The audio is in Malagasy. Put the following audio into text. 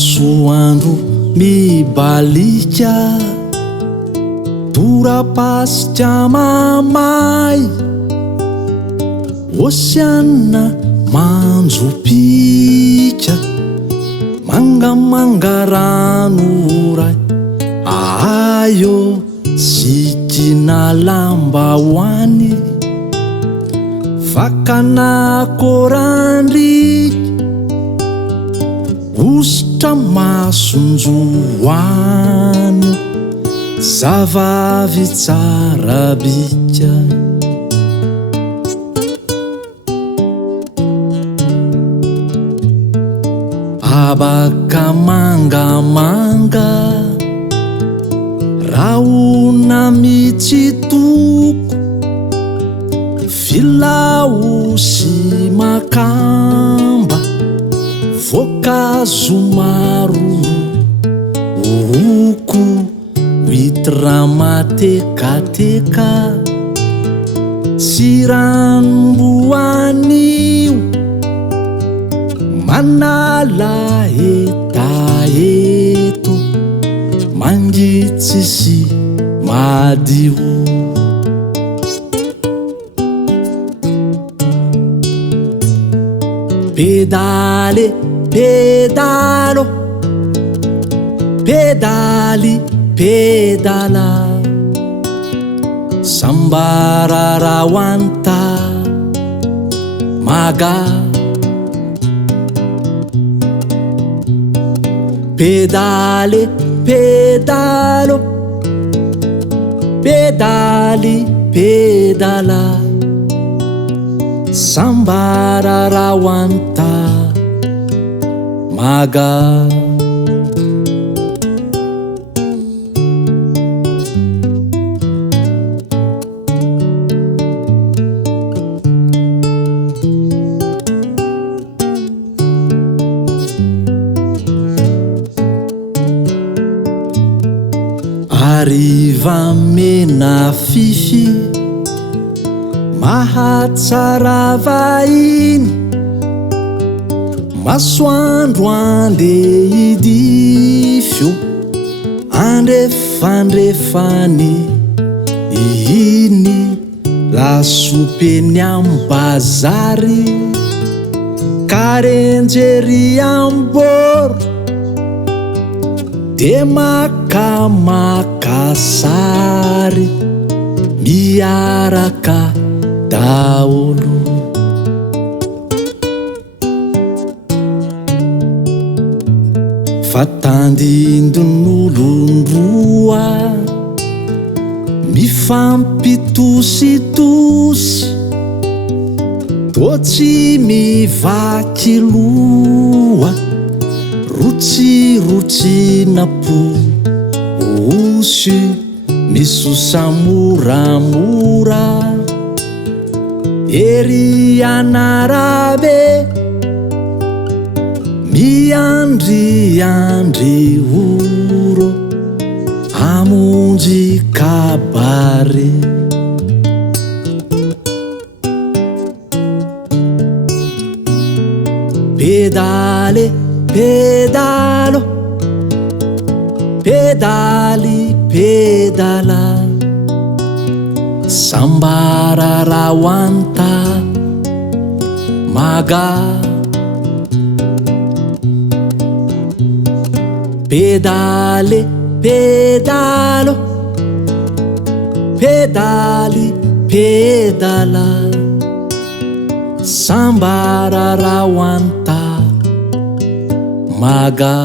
masoandro mibalika torapasitra mamay osiana manjopika mangamanga rano ray ayo sikina lamba hoany vakana korandrika ositra masonjoany zavavy tsara bika abaka mangamanga raona mitsitoko filao sy makamba voankazo maro oko huitra matekateka sy ranomboanio manala etaeto mangitsy sy madio pedale pedalo pedali pedala sambara rawanta maga pedale pedalo pedali pedala sambara rawanta maga ariva mena fifi mahatsara vahiny masoandro ande idifio andrefandrefany iny lasopeny ambazary karenjery amboro de makamakasary miaraka daolo fatandindon'olondroa mifampitositosy totsy mivaky loa rotsirotsinapo osy misosamoramora ery anarabe miandriandry oro amonjy kabare pedale pedalo pedali pedala sambara rawanta maga pedale pedalo pedali pedala sambara rawanta maga